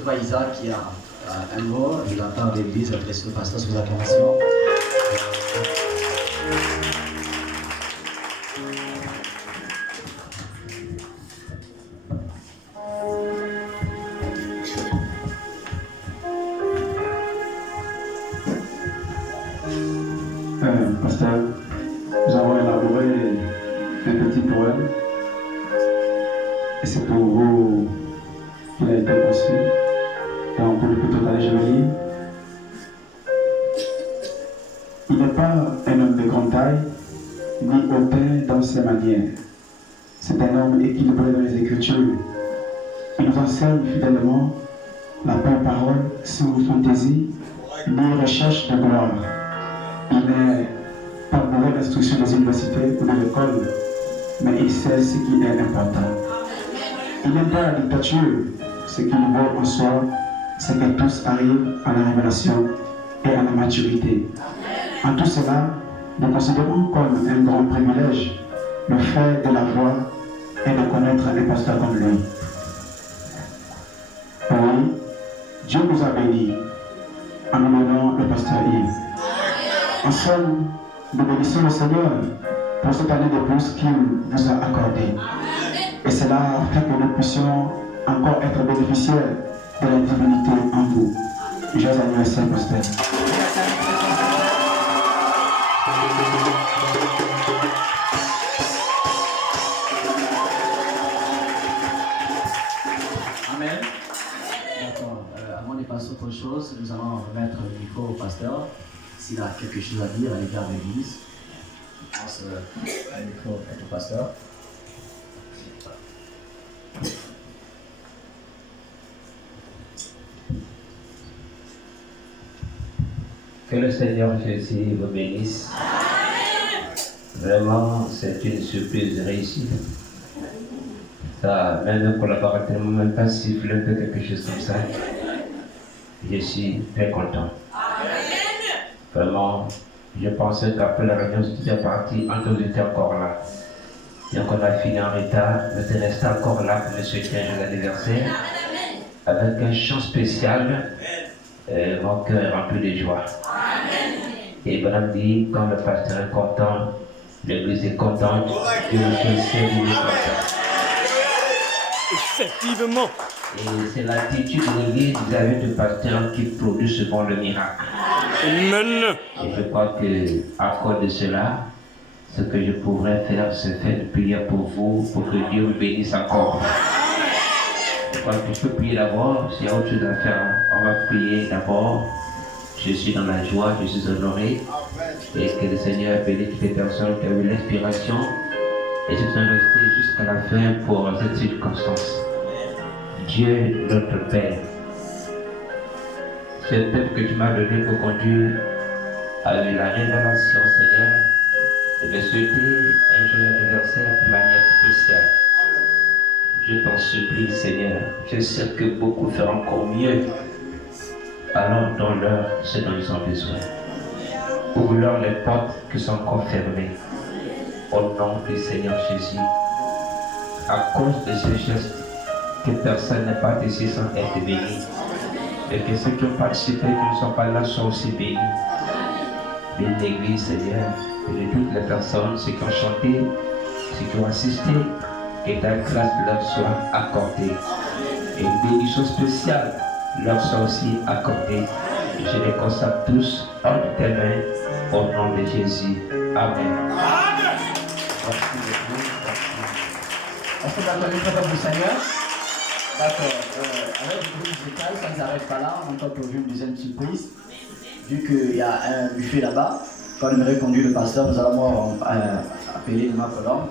frère Isaac qui a un mot de la part de l'Église adressé au pasteur sous acclamation. Pasteur, nous avons élaboré un petit poème et c'est pour vous qu'il a été conçu. Donc pour le plutôt aller, je vais lire. Il n'est pas un homme de grande taille, ni hautain dans ses manières. C'est un homme équilibré dans les Écritures. Il nous enseigne fidèlement la bonne parole sans fantaisie, ni recherche de gloire. Il n'est pas mauvais d'instruction des universités ou de l'école, mais il sait ce qui est important. Il n'aime pas la dictature. Ce qu'il vaut en soi, c'est que tous arrivent à la révélation et à la maturité. En tout cela, nous considérons comme un grand privilège le fait de la voir et de connaître un pasteur comme lui. Oui, Dieu nous a bénis en nous donnant le pasteur Yves. En somme, nous bénissons le Seigneur pour cette année de plus qu'il nous a accordée. Et cela fait que nous puissions encore être bénéficiaires de la divinité en vous. Joyeux anniversaire, pasteur. Amen. D'accord. Avant de passer à autre chose, nous allons remettre le micro au pasteur. S'il a quelque chose à dire à l'égard de l'Église, je passe le micro au pasteur. Que le Seigneur Jésus vous bénisse. Vraiment, c'est une surprise réussie. Ça, même le collaborateur ne m'a même pas sifflé un peu quelque chose comme ça. Je suis très content. Vraiment, je pensais qu'après la réunion, c'était déjà parti, Antoine était encore là. Donc on a fini en retard, mais de rester encore là pour me souhaiter un joyeux anniversaire. Avec un chant spécial, mon cœur est rempli de joie. Et Madame dit, quand le pasteur est content, l'église est contente, Dieu le sait, vous êtes content. Effectivement. Et c'est l'attitude de l'église vis-à-vis du pasteur qui produit souvent le miracle. Amen. Et je crois qu'à cause de cela, ce que je pourrais faire, c'est faire une prière pour vous, pour que Dieu vous bénisse encore. Je crois que je peux prier d'abord, s'il y a autre chose à faire, on va prier d'abord. Je suis dans la joie, je suis honoré. Et que le Seigneur bénisse toutes les personnes qui ont eu l'inspiration et qui sont restées jusqu'à la fin pour cette circonstance. Dieu, notre Père, ce peuple que tu m'as donné pour conduire à la révélation, Seigneur, je vais souhaiter un joyeux anniversaire de manière spéciale. Je t'en supplie, Seigneur, je sais que beaucoup feront encore mieux. Alors donne-leur ce dont ils ont besoin. Ouvre-leur les portes qui sont encore fermées. Au nom du Seigneur Jésus. À cause de ce geste, que personne n'est pas ici sans être béni. Et que ceux qui ont participé, qui ne sont pas là, soient aussi bénis. Bénis l'Église, Seigneur, et de toutes les personnes, ceux qui ont chanté, ceux qui ont assisté, que ta grâce leur soit accordée. Et une bénédiction spéciale leur soit aussi accordée. Je les consacre tous entre tes mains, au nom de Jésus. Amen. Merci beaucoup. Est-ce que vous acclamez très fort le Seigneur? D'accord. Avec le groupe musical, ça ne s'arrête pas là. On a encore prévu une deuxième surprise. Vu qu'il y a un buffet là-bas, quand on aimerait conduire le pasteur, nous allons appeler Lima Colombe.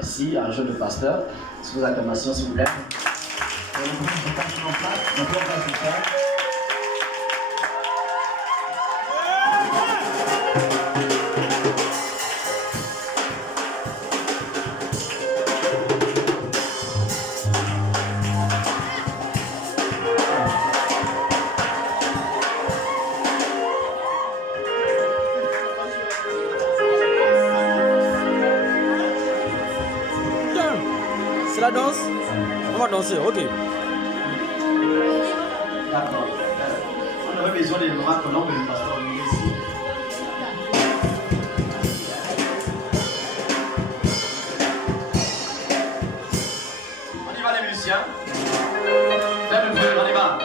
Ici, un jeu de pasteur. Sous vos acclamations, s'il vous plaît. Le groupe musical est en place. Donc, on va se faire. C'est la danse? On va danser, ok. ils ont les bras collants que le pasteur nous ici. On y va les musiciens. Lève le feu, on y va.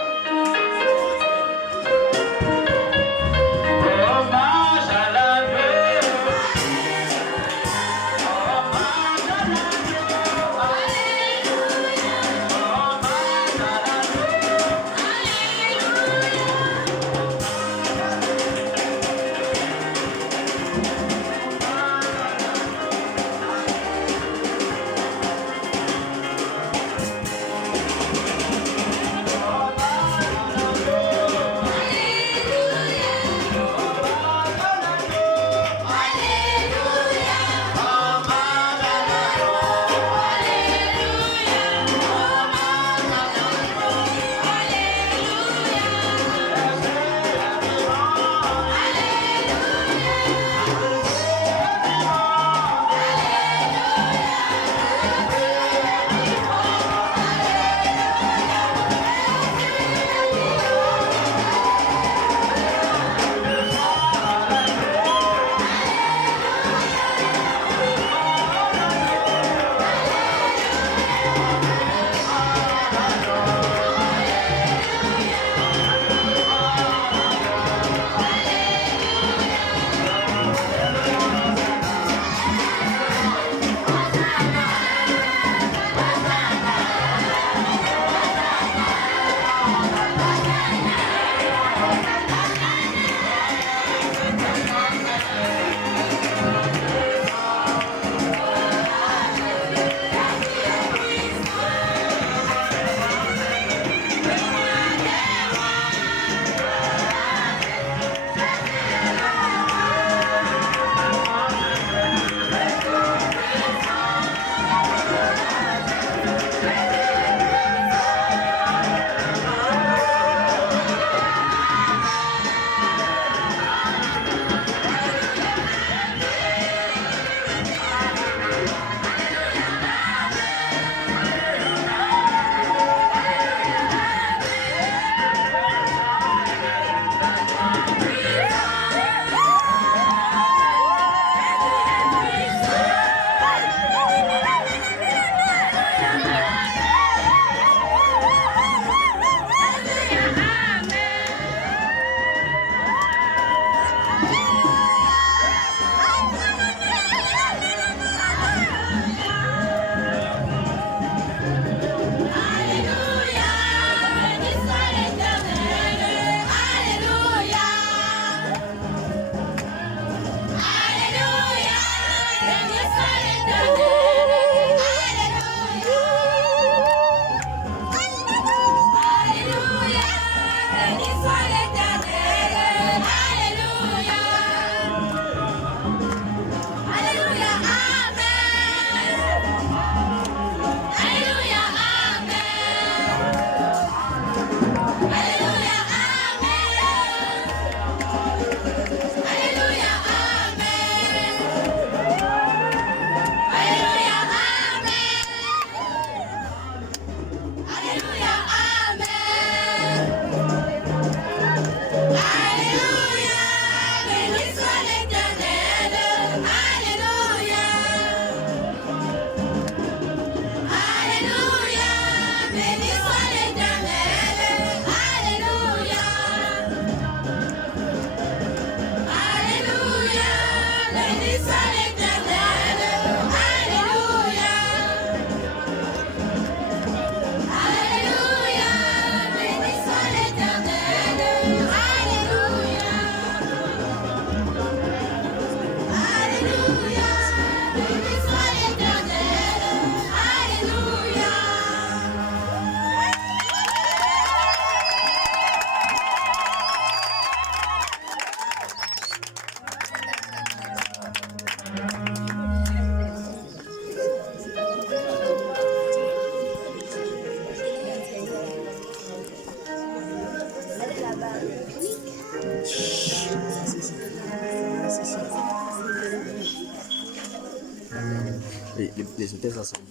Les hôtesses ensemble.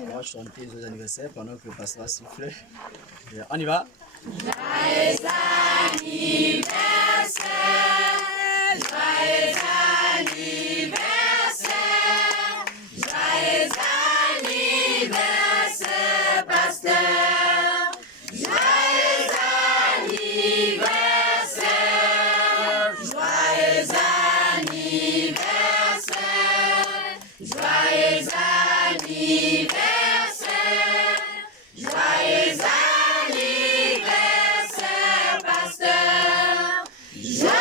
On va chanter les anniversaires pendant que le pasteur siffle. On y va. Joyeux anniversaire, joyeux anniversaire, joyeux anniversaire, pasteur. Joyeux anniversaire, joyeux anniversaire, joyeux anniversaire, joyeux anniversaire, pasteur. Joyeux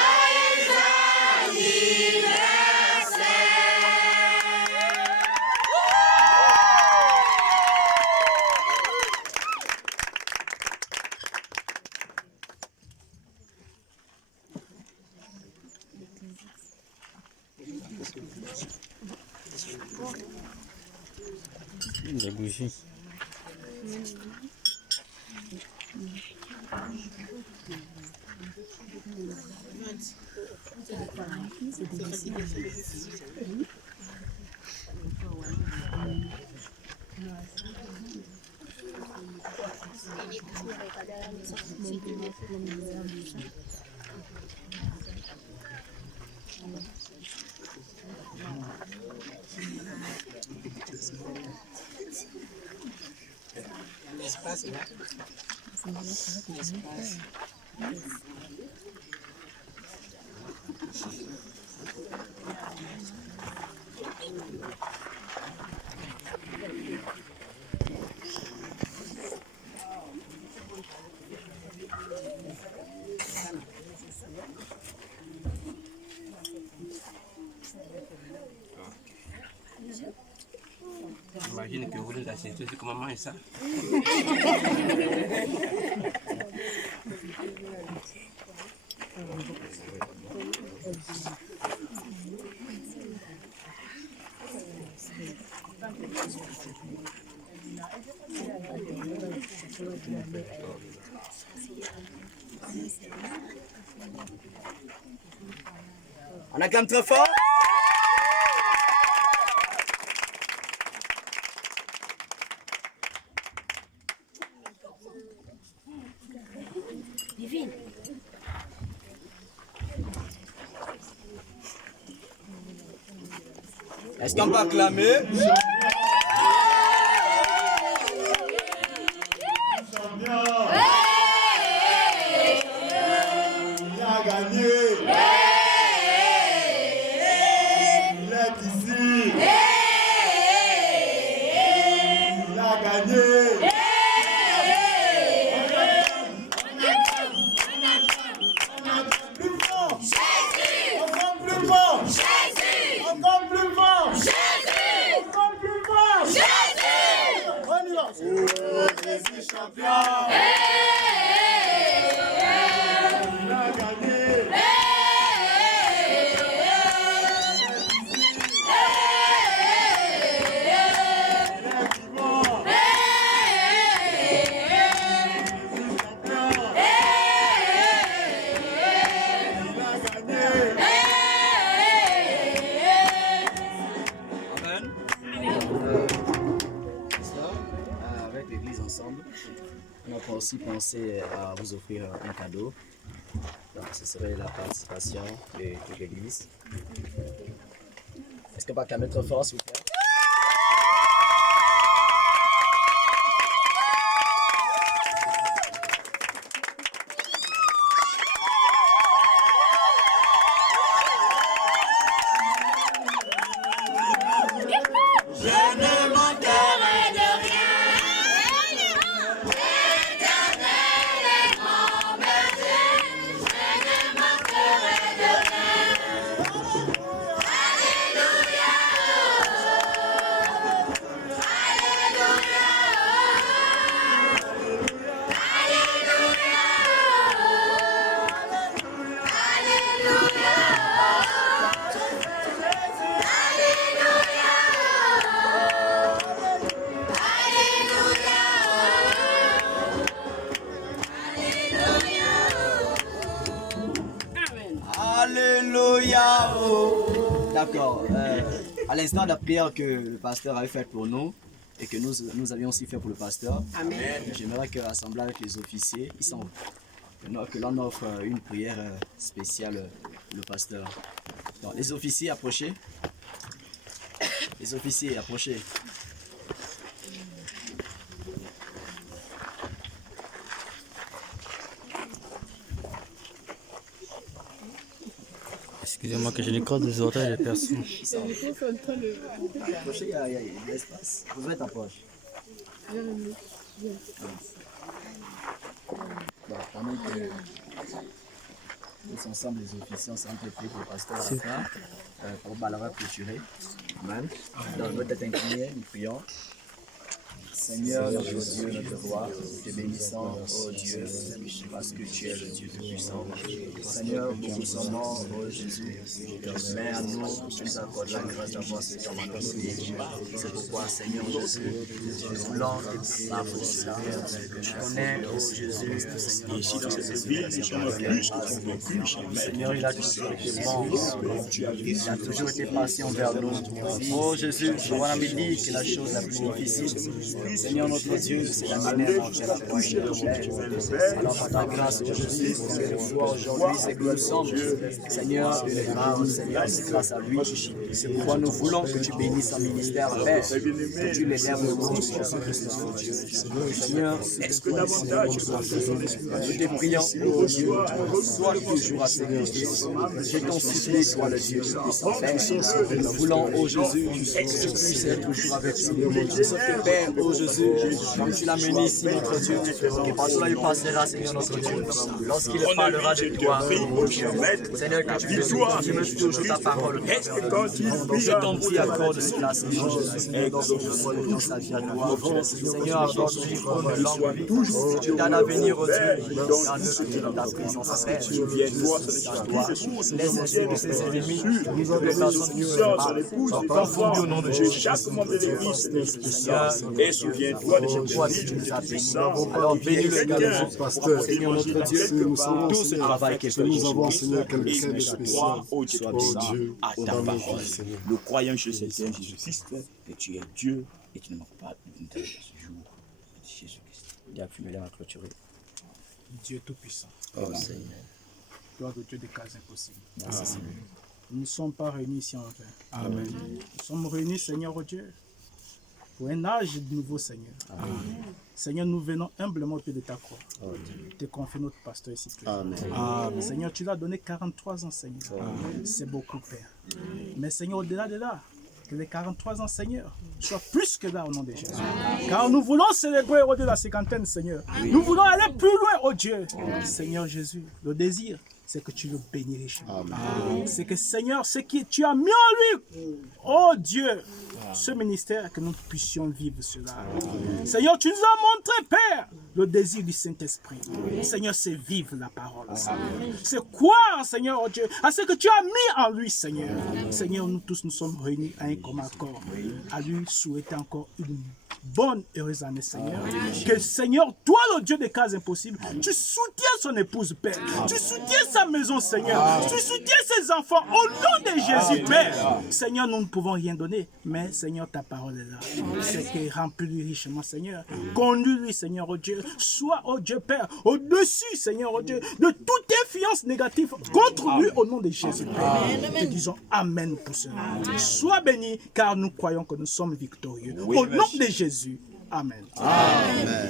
Les bougies. J'imagine que vous voulez la ceinture, c'est comment manger ça? On acclame très fort. Est-ce qu'on peut acclamer? Il a gagné. Il est ici. Il a gagné. Plus fort. Encore plus fort. Encore plus fort. Encore plus fort. On y va. Oh, Jésus champion. Il a gagné. Avec l'église ensemble, on a aussi pensé à vous offrir un cadeau. Donc, ce serait la participation de l'église. Est-ce qu'on peut acclamer trop fort, s'il vous plaît? Alléluia. D'accord. À l'instant de la prière que le pasteur avait faite pour nous et que nous avions aussi fait pour le pasteur, j'aimerais que l'assemblée avec les officiers, ils sont que l'on offre une prière spéciale pour le pasteur. Donc, les officiers, approchez. Les officiers, approchez. Excusez-moi que je n'écarte les oreilles des personnes. Approchez, il y a de l'espace. Vous êtes approche. Bon, pendant que tous ensemble, les officiers, ensemble, prier pour le pasteur à la fin, pour Balara clôturer. Amen. Donc, votre tête inclinée, nous prions. Seigneur, notre Dieu, notre roi, te bénissons, ô Dieu, parce que tu es le Dieu tout-puissant. Seigneur, beaucoup sont morts, ô Jésus, mais à nous, tu nous accordes la grâce d'avoir ce temps à notre vie. C'est pourquoi, Seigneur Jésus, nous voulons te prier pour cela. Je connais, ô Jésus, Seigneur, ici dans cette ville, nous sommes plus que convaincus. Seigneur, il a toujours été bon, il a toujours été patient vers nous. Ô Jésus, je vois dit que la chose la plus difficile, Seigneur notre Dieu, c'est la manière dont tu as approché de Père. Alors par ta grâce aujourd'hui, pour que nous soyons aujourd'hui, c'est que nous sommes, Seigneur, Seigneur, c'est grâce à lui. C'est pourquoi nous voulons que tu bénisses son ministère, Père, que tu l'élèves au nom de Jésus-Christ, notre Dieu. Seigneur, est-ce que davantage nous te prions, ô Dieu, sois toujours à ses côtés. Je t'en supplie, sois le Dieu puissant, Père. Nous voulons, ô Jésus, que tu puisses être toujours avec nous. Père, ô Jésus, comme tu l'as mené ici, notre Dieu, que par cela il passera, Seigneur notre Dieu, lorsqu'il parlera de toi, Seigneur, que tu me toujours ta parole. Je t'en prie, accorde cela, Seigneur Jésus, dans sa vie à toi. Seigneur, accorde-lui une langue vie, dans l'avenir, ô Dieu, dans ta présence, Père, laisse ainsi que ses ennemis, les personnes qui sont confondues au nom de Jésus. Chaque membre de l'église, Seigneur, et souviens-toi de ce alors bénis le gars de pasteur, Seigneur notre Dieu, tout ce travail que nous avons, Seigneur, quelque chose de spécial. Sois béni à ta parole. Nous croyons chez Seigneur Jésus-Christ que tu es Dieu et tu ne manques pas d'une telle ce jour. Jésus-Christ. Il a pu me la clôturer. Dieu Tout-Puissant. Oh Seigneur. Gloire de Dieu des cas impossibles. Merci Seigneur. Nous ne sommes pas réunis ici en vain. Amen. Nous sommes réunis, Seigneur Dieu, pour un âge de nouveau, Seigneur. Amen. Seigneur, nous venons humblement au pied de ta croix. Te confier notre pasteur ici présent. Amen. Seigneur, tu l'as donné 43 ans, Seigneur. C'est beaucoup, Père. Mais Seigneur, au-delà de là, que les 43 ans, Seigneur, soient plus que là au nom de Jésus. Car nous voulons célébrer au Dieu la cinquantaine, Seigneur. Nous voulons aller plus loin, oh Dieu. Seigneur Jésus, le désir, c'est que tu le bénis richement. C'est que Seigneur, ce que tu as mis en lui, oh Dieu, ce ministère, que nous puissions vivre cela. Seigneur, tu nous as montré, Père, le désir du Saint-Esprit. Seigneur, c'est vivre la parole. C'est croire, Seigneur, oh Dieu, à ce que tu as mis en lui, Seigneur. Seigneur, nous tous nous sommes réunis à un commun accord. À lui souhaiter encore une bonne, heureuse année, Seigneur. Que Seigneur, toi, le Dieu des cas impossibles, tu soutiens son épouse, Père. Tu soutiens sa maison, Seigneur. Tu soutiens ses enfants au nom de Jésus, Père. Seigneur, nous ne pouvons rien donner, mais Seigneur, ta parole est là. C'est que remplis-lui richement, Seigneur. Conduis-lui, Seigneur, oh Dieu. Sois, oh Dieu, Père, au-dessus, Seigneur, oh Dieu, de toute influence négative contre lui au nom de Jésus, Père. Te disons Amen pour cela. Sois béni, car nous croyons que nous sommes victorieux. Au nom de Jésus. Amen. Amen.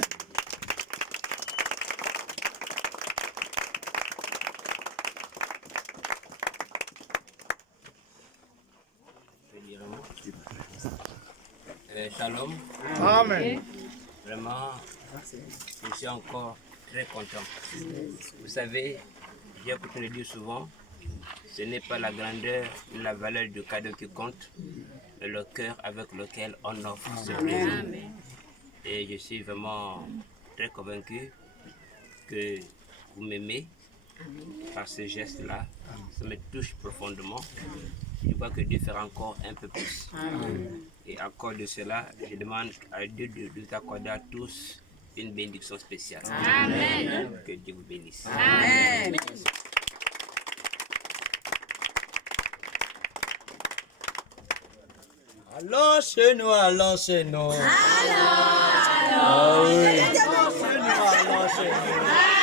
Shalom. Amen. Vraiment, je suis encore très content. Vous savez, j'ai écouté le dire souvent, ce n'est pas la grandeur ou la valeur du cadeau qui compte, mais le cœur avec lequel on offre ce présent. Et je suis vraiment très convaincu que vous m'aimez par ce geste-là. Ça me touche profondément. Je crois que Dieu fera encore un peu plus. Et encore de cela, je demande à Dieu de nous accorder à tous une bénédiction spéciale. Amen. Que Dieu vous bénisse. Amen. Allons chez nous, allons chez nous. Ah oui. Allons chez nous, allons chez nous.